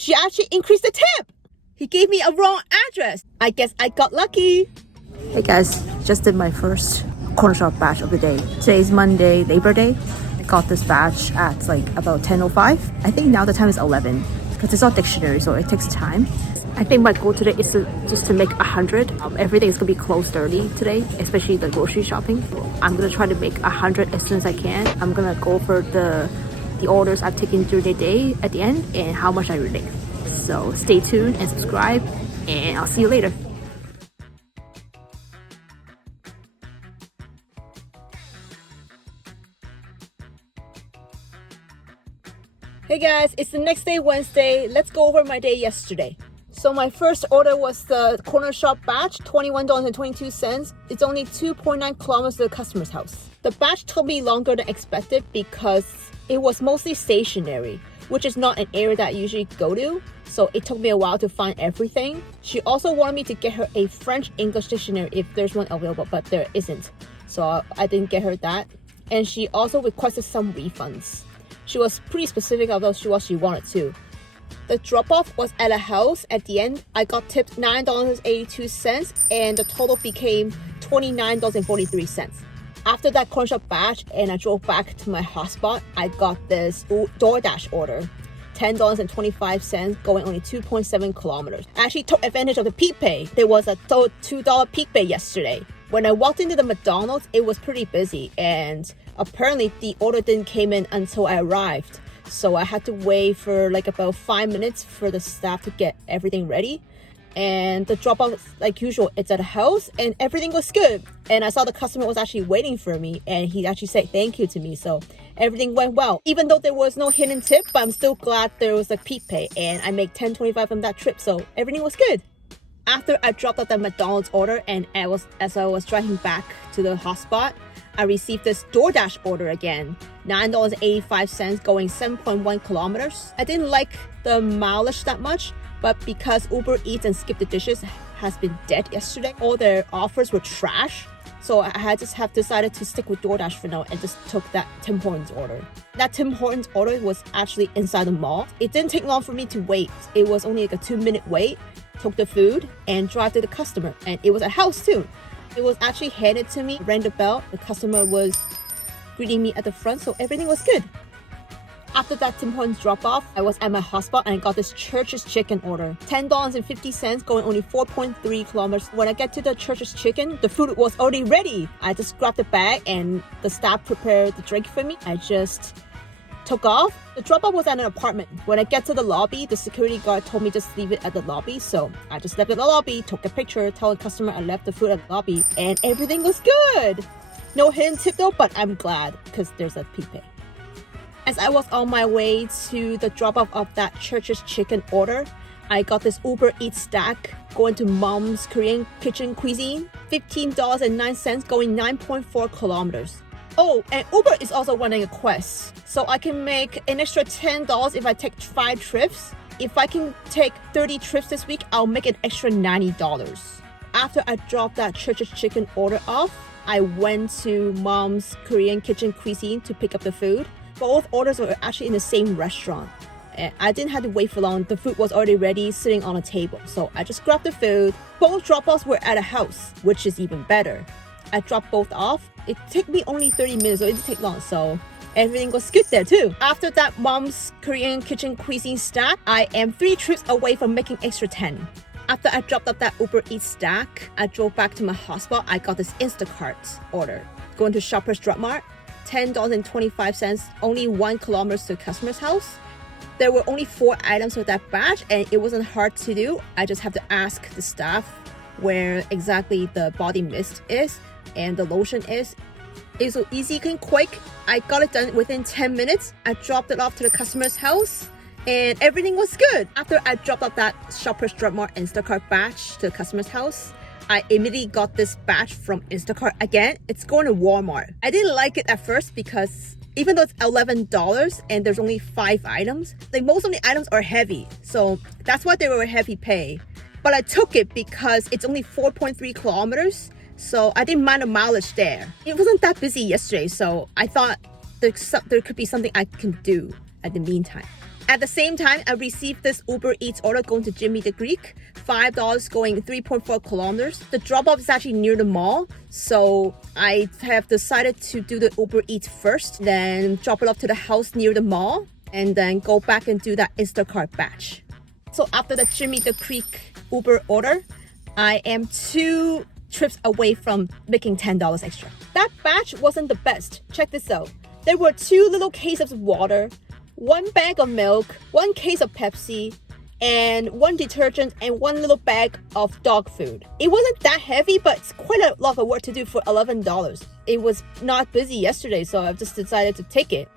she actually increased the tip. He gave me a wrong address. I guess I got lucky. Hey guys, just did my first corner shop batch of the day. Today is Monday, Labor Day. I got this batch at like about 10:05. I think now the time is 11 because it's all dictionary, so it takes time. I think my goal today is just to make 100. Everything is gonna be closed early today, especially the grocery shopping. So I'm gonna try to make 100 as soon as I can. I'm gonna go over the orders I've taken through the day at the end and how much I relate. So stay tuned and subscribe, and I'll see you later. Hey guys, it's the next day, Wednesday. Let's go over my day yesterday. So my first order was the corner shop batch, $21.22. It's only 2.9 kilometers to the customer's house. The batch took me longer than expected because it was mostly stationary, which is not an area that I usually go to. So it took me a while to find everything. She also wanted me to get her a French-English dictionary if there's one available, but there isn't. So I didn't get her that. And she also requested some refunds. She was pretty specific about what she wanted to. The drop-off was at a house. At the end, I got tipped $9.82 and the total became $29.43. After that corner shop batch and I drove back to my hotspot, I got this DoorDash order. $10.25 going only 2.7 kilometers. I actually took advantage of the peak pay. There was a $2 peak pay yesterday. When I walked into the McDonald's, it was pretty busy and apparently the order didn't came in until I arrived. So I had to wait for like about 5 minutes for the staff to get everything ready. And the drop off, like usual, it's at a house and everything was good. And I saw the customer was actually waiting for me and he actually said thank you to me. So everything went well. Even though there was no hidden tip, but I'm still glad there was a peak pay and I made $10.25 from that trip. So everything was good. After I dropped off the McDonald's order and as I was driving back to the hotspot, I received this DoorDash order again, $9.85 going 7.1 kilometers. I didn't like the mileage that much, but because Uber Eats and SkipTheDishes has been dead yesterday, all their offers were trash. So I just have decided to stick with DoorDash for now and just took that Tim Hortons order. That Tim Hortons order was actually inside the mall. It didn't take long for me to wait. It was only like a 2-minute wait. Took the food and drive to the customer, and it was a house too. It was actually handed to me, rang the bell, the customer was greeting me at the front, so everything was good. After that Tim Hortons drop off, I was at my hotspot and I got this Church's Chicken order. $10.50 going only 4.3 kilometers. When I get to the Church's Chicken, the food was already ready. I just grabbed the bag and the staff prepared the drink for me. I just took off. The drop-off was at an apartment. When I get to the lobby, the security guard told me just leave it at the lobby. So I just left it at the lobby, took a picture, told the customer I left the food at the lobby, and everything was good. No hidden tip though, but I'm glad because there's a peak pay. As I was on my way to the drop-off of that Church's Chicken order, I got this Uber Eats stack going to Mom's Korean Kitchen Cuisine. $15.09 going 9.4 kilometers. Oh, and Uber is also running a quest. So I can make an extra $10 if I take 5 trips. If I can take 30 trips this week, I'll make an extra $90. After I dropped that Church's Chicken order off, I went to Mom's Korean Kitchen Cuisine to pick up the food. Both orders were actually in the same restaurant. And I didn't have to wait for long. The food was already ready, sitting on a table. So I just grabbed the food. Both drop-offs were at a house, which is even better. I dropped both off. It took me only 30 minutes, so it didn't take long. So everything was good there too. After that Mom's Korean Kitchen Cuisine stack, I am 3 trips away from making extra 10. After I dropped off that Uber Eats stack, I drove back to my hotspot. I got this Instacart order. Going to Shoppers Drug Mart, $10.25, only 1 kilometer to the customer's house. There were only 4 items for that batch and it wasn't hard to do. I just have to ask the staff where exactly the body mist is and the lotion is. It's so easy and quick. I got it done within 10 minutes. I dropped it off to the customer's house and everything was good. After I dropped off that Shoppers Drug Mart Instacart batch to the customer's house, I immediately got this batch from Instacart again. It's going to Walmart. I didn't like it at first because even though it's $11 and there's only 5 items, like most of the items are heavy. So that's why they were a heavy pay. But I took it because it's only 4.3 kilometers. So I didn't mind the mileage there. It wasn't that busy yesterday, so I thought there could be something I can do at the meantime. At the same time, I received this Uber Eats order going to Jimmy the Greek, $5 going 3.4 kilometers. The drop-off is actually near the mall, so I have decided to do the Uber Eats first, then drop it off to the house near the mall, and then go back and do that Instacart batch. So after the Jimmy the Greek Uber order, I am 2 trips away from making $10 extra. That batch wasn't the best. Check this out. There were 2 little cases of water, 1 bag of milk, 1 case of Pepsi, and 1 detergent and 1 little bag of dog food. It wasn't that heavy, but it's quite a lot of work to do for $11. It was not busy yesterday, so I've just decided to take it.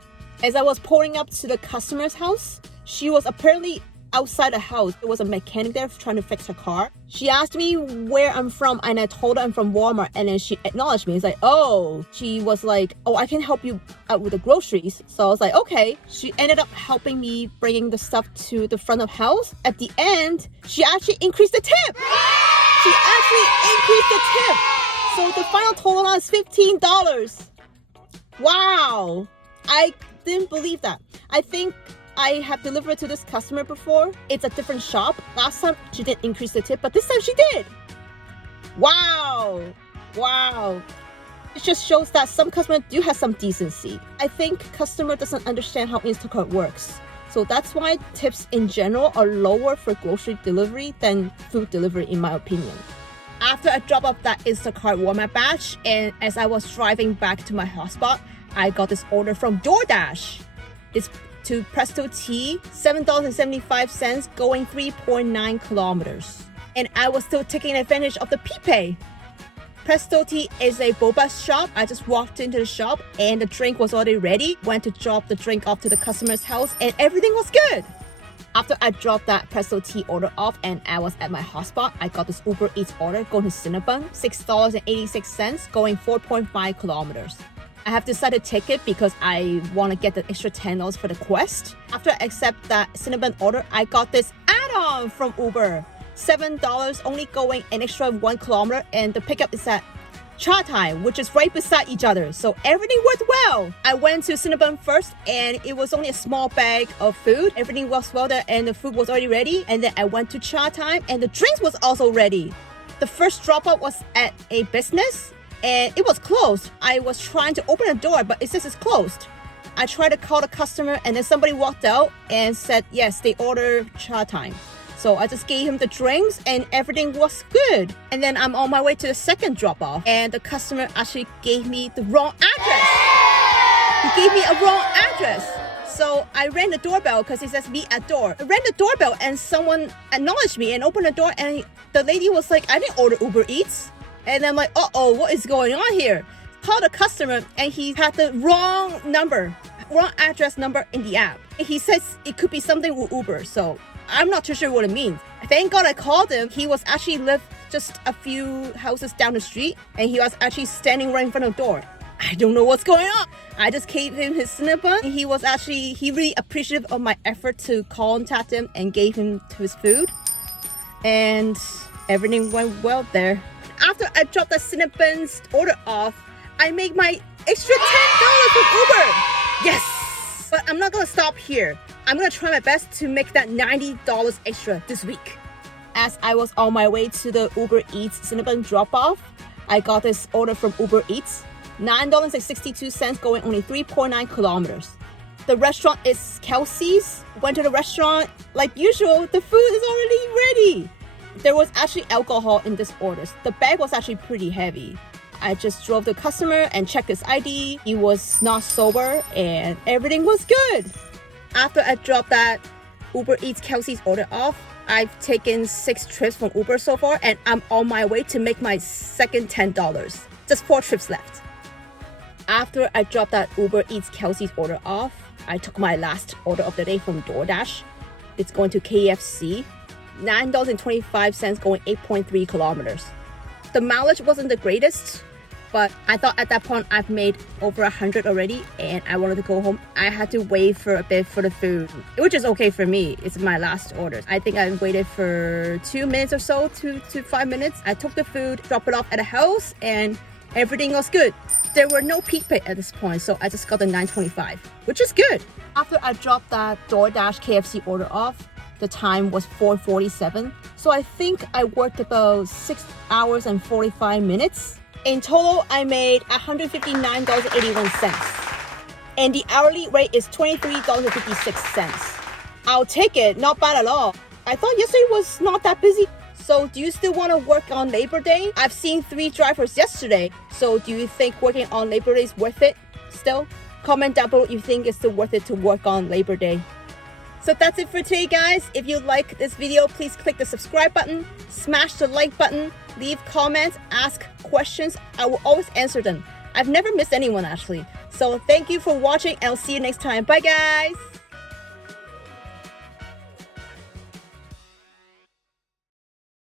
As I was pulling up to the customer's house, she was apparently outside the house. There was a mechanic there trying to fix her car. She asked me where I'm from, and I told her I'm from Walmart, and then she acknowledged me. It's like, oh, she was like, oh, I can help you out with the groceries. So I was like, okay. She ended up helping me bringing the stuff to the front of house. At the end, she actually increased the tip. So the final total is $15. Wow. I didn't believe that. I think I have delivered to this customer before. It's a different shop. Last time she didn't increase the tip, but this time she did. Wow. It just shows that some customers do have some decency. I think customer doesn't understand how Instacart works. So that's why tips in general are lower for grocery delivery than food delivery, in my opinion. After I dropped off that Instacart Walmart batch, and as I was driving back to my hotspot, I got this order from DoorDash. It's to Presto Tea, $7.75 going 3.9 kilometers. And I was still taking advantage of the P-Pay. Presto Tea is a boba shop. I just walked into the shop and the drink was already ready. Went to drop the drink off to the customer's house and everything was good. After I dropped that Presto Tea order off and I was at my hotspot, I got this Uber Eats order going to Cinnabon, $6.86 going 4.5 kilometers. I have decided to take it because I want to get the extra $10 for the quest. After I accept that Cinnabon order, I got this add-on from Uber. $7 only going an extra 1 kilometer, and the pickup is at Cha Time, which is right beside each other. So everything worked well. I went to Cinnabon first and it was only a small bag of food. Everything was well there and the food was already ready. And then I went to Cha Time and the drinks was also ready. The first drop-off was at a business and it was closed. I was trying to open the door, but it says it's closed. I tried to call the customer and then somebody walked out and said, yes, they ordered Cha Time. So I just gave him the drinks and everything was good. And then I'm on my way to the second drop-off and the customer actually gave me the wrong address. He gave me a wrong address. So I rang the doorbell because it says meet at door. I rang the doorbell and someone acknowledged me and opened the door and the lady was like, I didn't order Uber Eats. And I'm like, uh-oh, what is going on here? Called the customer and he had the wrong address number in the app. He says it could be something with Uber, so I'm not too sure what it means. Thank God I called him. He was actually lived just a few houses down the street and he was actually standing right in front of the door. I don't know what's going on. I just gave him his Cinnabon. He really appreciative of my effort to contact him and gave him his food. And everything went well there. After I dropped the Cinnabon's order off, I made my extra $10 from Uber. Yes! But I'm not gonna stop here. I'm gonna try my best to make that $90 extra this week. As I was on my way to the Uber Eats Cinnabon drop-off, I got this order from Uber Eats. $9.62 going only 3.9 kilometers. The restaurant is Kelsey's. Went to the restaurant. Like usual, the food is already ready. There was actually alcohol in this order. The bag was actually pretty heavy. I just drove the customer and checked his ID. He was not sober and everything was good. After I dropped that Uber Eats Kelsey's order off, I've taken 6 trips from Uber so far and I'm on my way to make my second $10. Just 4 trips left. After I dropped that Uber Eats Kelsey's order off, I took my last order of the day from DoorDash. It's going to KFC. $9.25 going 8.3 kilometers. The mileage wasn't the greatest, but I thought at that point I've made over 100 already and I wanted to go home. I had to wait for a bit for the food, which is okay for me. It's my last order. I think I waited for 2 minutes or so, 2 to 5 minutes. I took the food, dropped it off at the house, and Everything was good. There were no peak pay at this point, so I just got the $9.25, which is good. After I dropped that DoorDash KFC order off, the time was 4:47. So I think I worked about 6 hours and 45 minutes. In total, I made $159.81. And the hourly rate is $23.56. I'll take it, not bad at all. I thought yesterday was not that busy. So do you still want to work on Labor Day? I've seen 3 drivers yesterday. So do you think working on Labor Day is worth it still? Comment down below if you think it's still worth it to work on Labor Day. So that's it for today, guys. If you like this video, please click the subscribe button, smash the like button, leave comments, ask questions. I will always answer them. I've never missed anyone actually. So thank you for watching and I'll see you next time. Bye, guys.